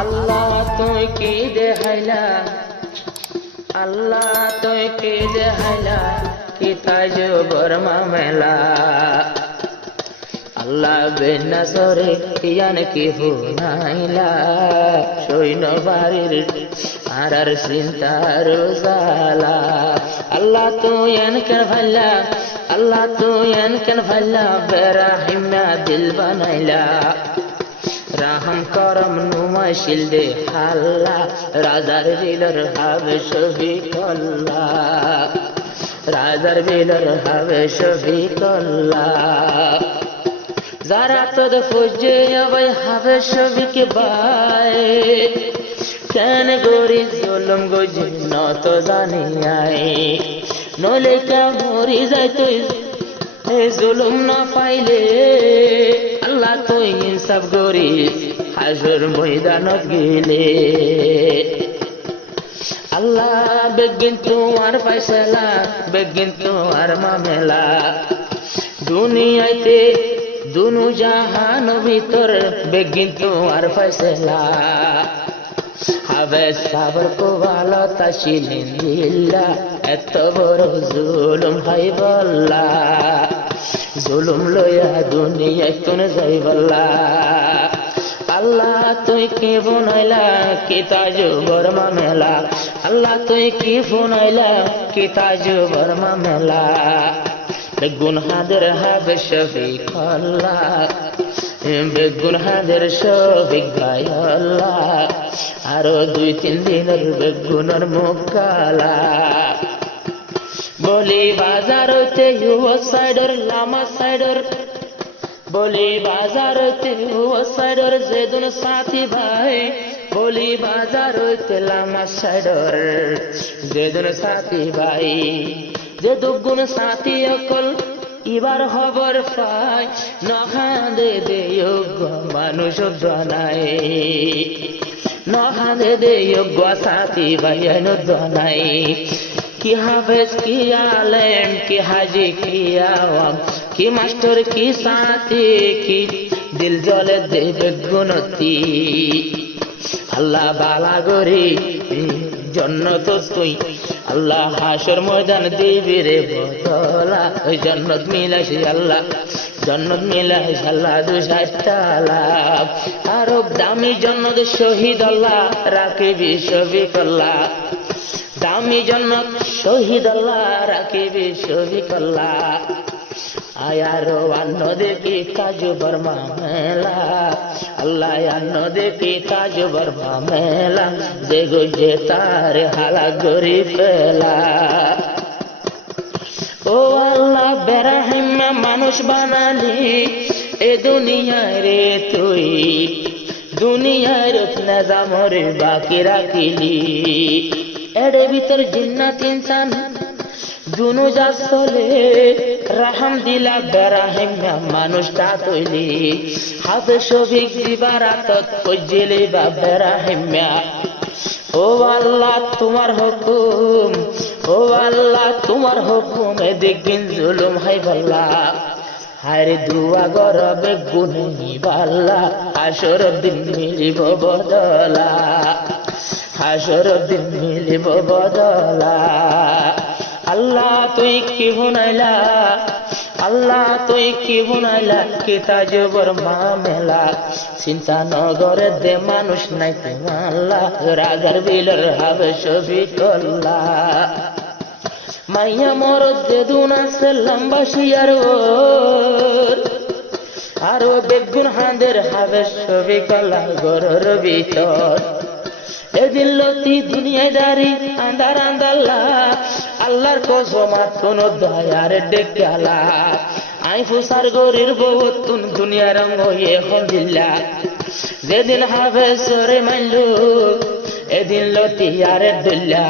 আল্লাহ তুই কি দেখাইলা, আল্লাহ তুই কি দেখাইলা, কি তাজ বর্মা মেলা। আল্লাহ বেনা সরে ইয়ান কি হুনাইলা, সৈন্য বাড়ির আর চিন্তার জালা। আল্লাহ তুই এন কেন ভাইলা, আল্লাহ তুই এন কেন ভাইলা, বেরাহিমা দিল বানাইলা। রাহম করম নুমাইশিল দে হাল্লা, রাজার বিলর হবে সবই কল্লা, রাজার বিলর হবে সবই কল্লা। যারা তোদ ফুজে আবাই হবে সবিকে বাই, কেন গরি জুলুম গজি নত জানি আই, নলে কা মরি যাই তুই এই জুলুম না পাইলে। আল্লাহ তুই ইনসাফ করিস হাসর ময়দানত গেলে। আল্লাহ বেগিন তোমার ফয়সালা, বেগিন তোমার মামলা। দুনিয়াতে দুনু জাহান ভিতর বেগিন তোমার ফয়সালা। হবে সাবর কো ভালো তাশিলিন দিল্লা, এত বড় জুলুম হাই বল্লা, জুলুম লইয়া দুনিয়ায় তুন যাই বল্লা। আল্লাহ তুই কি বনাইলা, কি তাজ বর্মা মেলা। আল্লাহ তুই কি বনাইলা, কি তাজ বর্মা মেলা। বেগুন হাদের হবে শফিক আল্লাহ, বেগুন হাদের শফিক ভাই আল্লাহ। আরো 2-3 দিনের বেগুনের মুখ কালা। বলি বাজার হইতে ইউয়া সাইডর লামা সাইডর, বলি বাজার হইতে ইউয়া সাইডর যেদুন সাথী ভাই। বলি বাজার হইতে লামা সাইডর যেদুন সাথী ভাই। যে দুগুণ সাথী অকল এবার খবর পাই, নখাদে দে যোগ্য মানুষ নাই, নখাদে দে যোগ্য সাথী ভাই নাই। কি হাফেজ কি আলেম কি হাজি কি আওয়াম, কি মাস্টার কি সাথী, কি দিল জলে দেবে গুণতি। আল্লাহ বালা গরি জন্নত তুই, আল্লাহ হাসর ময়দান দিবি রে বদলা। ওই জন্নত মিলাইছি আল্লাহ, জন্নত মিলাইছি আল্লাহ 260 লাখ। আরো দামি জন্নত শহীদ আল্লাহ রাখিবি শফিক আল্লাহ, দামি জন্নত শহীদ আল্লাহ রাখিবি শফিক আল্লাহ। আয়ারো আন্ন দেখি তাজ বর্মা মেলা, আল্লাহ আন্ন দেখি তাজ বর্মা মেলা। যে গুজে তার হালা গরি ফেলা। ও আল্লাহ বেরাহিমা মানুষ বানালি এ দুনিয়ায় রে তুই, দুনিয়ার নিজামরে বাকি রাখিলি। এর ভিতর জিন্নাত ইনসান দুনু যা চলে, রাহাম দিলা বেরাহিমা মানুষটা তৈলি। হাফে শফিক দিবারাতত কইজেলি বা বেরাহিমা। ও আল্লাহ তোমার হুকুম, ও আল্লাহ তোমার হুকুম, এদিকিন জুলুম হাই বল্লা। হায়রে দুয়া গরবে গুনি বাল্লা, হাসর দিন মিলিব বদলা, হাসর দিন মিলিব বদলা। আল্লাহ তুই কি বুনাইলা, আল্লাহ তুই কি বুনাইলা, কি তাজ বর্মা মেলা। চিন্তা নগরে দে মানুষ নাই তুমি আল্লাহ, রাজার বিলর হবে শফিক আল্লাহ। মাইয়া মরদ যেদুন আছে লম্বা শিয়ার ওর, আরো বেগুন হাঁদের হবে শফিক আল্লাহ গরর ভিতর। এদিন লতি দুনিয়ায় দাঁড়ি আন্দার আন্দাল্লা, আল্লাহর কসমাত কোন দয়ার ডেকালা। আই ফুসার গরির বউ তুন দুনিয়ার রঙ এখন দিল্লা। যেদিন হবে সরে মাইলু এদিন লতি আরে দুল্লা।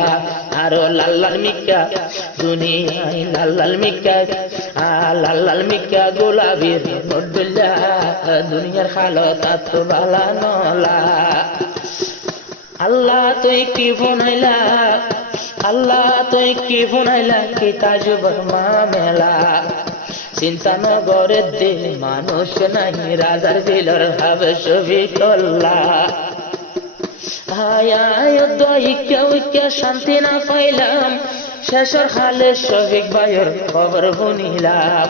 আরো লাল্লাল মিকা দুনিয়ায় লাল্লাল মিকা, লাল্লাল মিকা গোলাবির দুল্লা। দুনিয়ার হালত তো বালা নলা। আল্লাহ তুই কি বনাইলা, আল্লাহ তুই কি বনাইলা, কি তাজ বর্মা মেলা। চিন্তা নগরে দে মানুষ নাই, রাজার বিলর হবে শফিক আল্লাহ। ভাইয়া ঐক্য শান্তি না পাইলাম, শেষর হালে শফিক ভাইয়ের খবর শুনিলাম।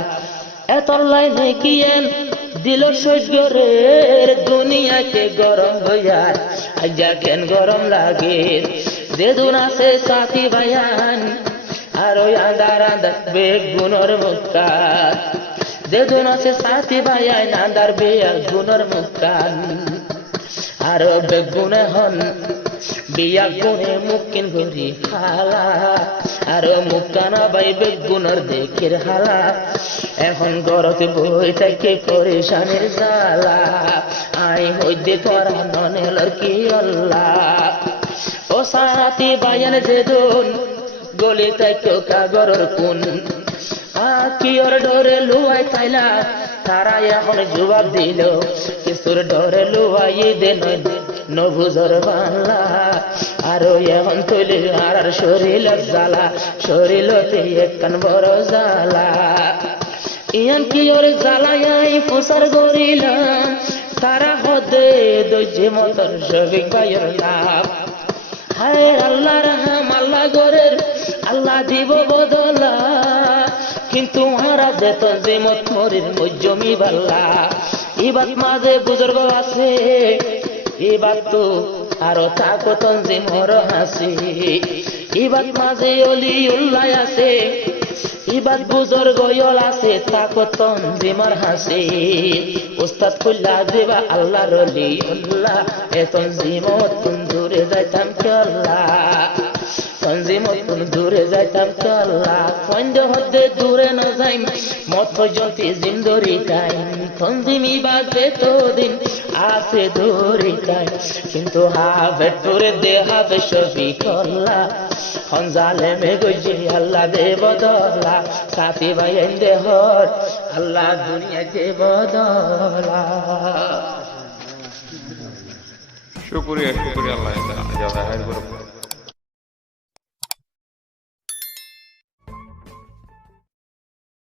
এত লাইনে কিয়েন দিল সৈগরের, দুনিয়াকে গরম হইয়ার আজ্ঞা কেন গরম লাগে। যেদুন আছে সাথী ভাইয়ান আর ওই আন্দার আন্দার বেগুনের মুক্কান, যেদুন আছে সাথী ভাইয়ান আন্দার বেগুনের মুক্কান। আর বেগুনে হন বিয়া গুনে মুকিন ঘুরি হালা, আর মুক্কানা বাই বেগুনের দেখির হালা। এখন গরতে বই থেকে পরেশানের জ্বালা, আই হইতে তোরা ননেলর কি আল্লাহ। ও সাথী ভাইয়ান যেদুন গলি থেকে কাগরের কোন, কি ওর ডরে লুয়াই চাইলা, তারা এখন জবাব দিল কিছুর ডরে লুয়াই দে নবুজর বাংলা। আরো এখন তুলি আর শরীর জ্বালা, শরীরতে একখান বড় জ্বালা। ইয়ান কি ওর জ্বালাই ফুসার গরিলাম, তারা হদে দৈজে মতন শফিক ভাইয়ের নাম। হায় আল্লাহ রহম আল্লাহ গরের আল্লাহ দিব বদলা, কিন্তু হারা যেত যে মত মরির মজমি বাল্লা। ইবাত মাঝে বুজুর্গ আছে, ইবাত তো আরো তাকতন যে মর হাসি। ইবাত মাঝে অলি উল্লাহ আছে, ইবাত বুজুর্গ ইল আছে তাকতন যে মর হাসি। উস্তাদ খুল্লা দেবা আল্লাহ রলি উল্লাহ, এতন জিমত কোন দূরে যাইতাম কেল্লা, তঞ্জিমত দূরে যাইতাম কেল্লা। সন্ধ্য হতে দূরে না যাই মত পর্যন্ত জিন্দরি টাইম, তঞ্জিমি বাজে তো দিন আছে দূরে টাইম। কিন্তু হাফে তোরে দে হাফে সবই করলা, হঞ্জালে মে গজি আল্লাহ দে বদলা। সাথী ভাই দেহর আল্লাহ দুনিয়া দে বদলা। শুকরিয়া শুকরিয়া আল্লাহ